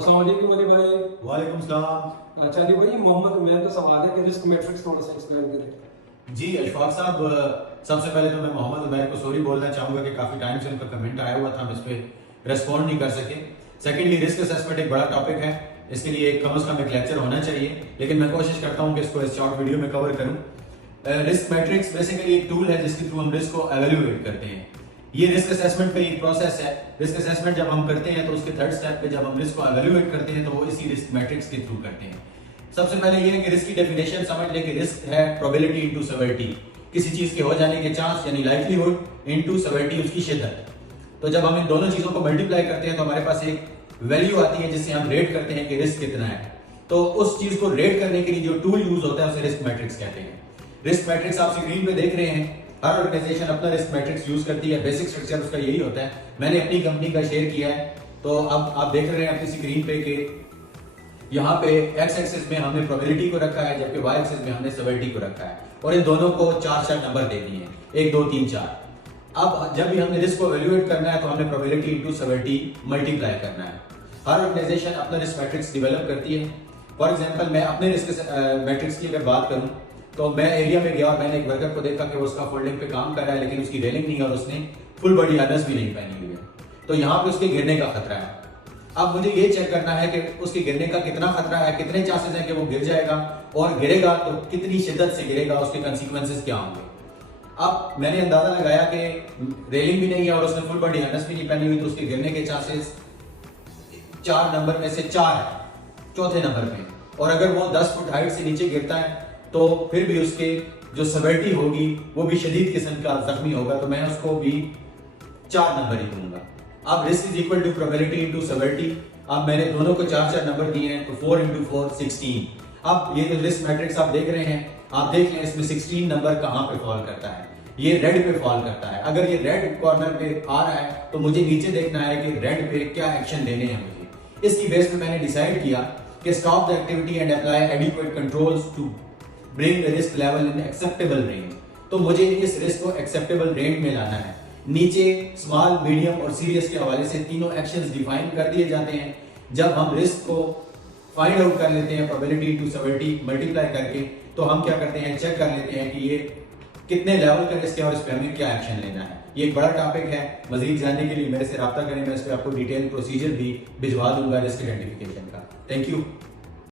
अस्सलाम वालेकुम अली भाई। वालेकुम सलाम। अच्छा अली भाई, मोहम्मद उमैर का सवाल है कि रिस्क मैट्रिक्स थोड़ा सा एक्सप्लेन करें। जी अशफाक साहब, सबसे पहले तो मैं मोहम्मद उमैर को सॉरी बोलना चाहूँगा कि काफ़ी टाइम से उनका कमेंट आया हुआ था, हम इस पर रेस्पॉन्ड नहीं कर सके। सेकेंडली, रिस्क असेसमेंट एक बड़ा टॉपिक है, इसके लिए कम अज़ कम एक लेक्चर होना चाहिए, लेकिन मैं कोशिश करता हूँ कि इसको इस शॉर्ट वीडियो में कवर करूँ। रिस्क मैट्रिक्स बेसिकली एक टूल है जिसके थ्रू हम रिस्क को एवेल्युएट करते हैं। ये रिस्क असेसमेंट का एक प्रोसेस है। रिस्क असेसमेंट जब हम करते हैं तो उसके थर्ड स्टेप पे जब हम रिस्क को एवेल्युएट करते हैं तो वो इसी रिस्क मैट्रिक्स के थ्रू करते हैं। सबसे पहले ये है कि रिस्क की डेफिनेशन समझ लें कि रिस्क है प्रोबेबिलिटी इनटू सेवेरिटी, किसी चीज के हो जाने के चांस यानी लाइक्लीहुड इनटू सेवेरिटी, उसकी शिद्दत। तो जब हम इन दोनों चीजों को मल्टीप्लाई करते हैं तो हमारे पास एक वैल्यू आती है जिससे हम रेट करते हैं कि रिस्क कितना है। तो उस चीज को रेट करने के लिए जो टूल यूज होता है उसे रिस्क मैट्रिक्स कहते हैं। रिस्क मैट्रिक्स आप स्क्रीन पे देख रहे हैं, हर ऑर्गेनाइजेशन अपना रिस्क मैट्रिक्स यूज करती है, बेसिक स्ट्रक्चर उसका यही होता है। मैंने अपनी कंपनी का शेयर किया है, तो अब आप देख रहे हैं अपनी स्क्रीन पे कि यहाँ पे एक्स एक्सिस में हमने प्रोबेबिलिटी को रखा है जबकि वाई एक्सिस में हमने सेवेरिटी को रखा है, और इन दोनों को चार चार नंबर दे दिए हैं, 1 2 3 4। अब जब भी हमने रिस्क को एवेल्युएट करना है तो हमने प्रोबेबिलिटी इनटू सेवेरिटी मल्टीप्लाई करना है। हर ऑर्गेनाइजेशन अपना रिस्क मैट्रिक्स डेवलप करती है। फॉर एग्जांपल, मैं अपने रिस्क मैट्रिक्स की अगर बात करूं तो मैं एरिया में गया और मैंने एक वर्कर को देखा कि वो उसका फोल्डिंग पे काम कर रहा है लेकिन उसकी रेलिंग नहीं है और उसने फुल बॉडी हार्नेस भी नहीं पहनी हुई है, तो यहाँ पे उसके गिरने का खतरा है। अब मुझे ये चेक करना है कि उसके गिरने का कितना खतरा है, कितने चांसेस हैं कि वो गिर जाएगा, और गिरेगा तो कितनी शिद्दत से गिरेगा, उसके कंसिक्वेंसेस क्या होंगे। अब मैंने अंदाजा लगाया कि रेलिंग भी नहीं है और उसने फुल बॉडी हार्नेस भी नहीं पहनी हुई, तो उसके गिरने के चांसेस 4 नंबर में से 4 है, चौथे नंबर पे। और अगर वो 10 फुट हाइट से नीचे गिरता है तो फिर भी उसके जो सेवेरिटी होगी वो भी शदीद किस्म का जख्मी होगा, तो मैं उसको भी 4 नंबर ही दूंगा। अब risk is equal to probability into severity. अब मैंने दोनों को 4 नंबर दिए हैं, तो 4 × 4 16। अब ये जो रिस्क मैट्रिक्स आप देख रहे हैं, आप देख लें इसमें 16 नंबर कहाँ पे फॉल करता है। ये रेड पे फॉल करता है। अगर ये रेड कॉर्नर पे आ रहा है तो मुझे नीचे देखना है कि रेड पे क्या एक्शन लेने हैं मुझे। इसकी बेस पे मैंने डिसाइड किया कि stop the activity and apply adequate controls to bring the risk level in acceptable range. तो मुझे इस रिस्क को एक्सेप्टेबल रेंज में लाना है। नीचे स्मॉल, मीडियम और सीरियस के हवाले से तीनों एक्शंस डिफाइन कर दिए जाते हैं। जब हम रिस्क को फाइंड आउट कर लेते हैं प्रोबेबिलिटी टू सेवेरिटी मल्टीप्लाई करके, तो हम क्या करते हैं, चेक कर लेते हैं कि ये कितने लेवल का रिस्क है और इस पर हमें क्या एक्शन लेना है। ये एक बड़ा टॉपिक है, मजीद जानने के लिए मेरे से रब्ता करें, मैं इस पर आपको डिटेल प्रोसीजर भी भिजवा दूंगा रिस्क आइडेंटिफिकेशन का। Thank you.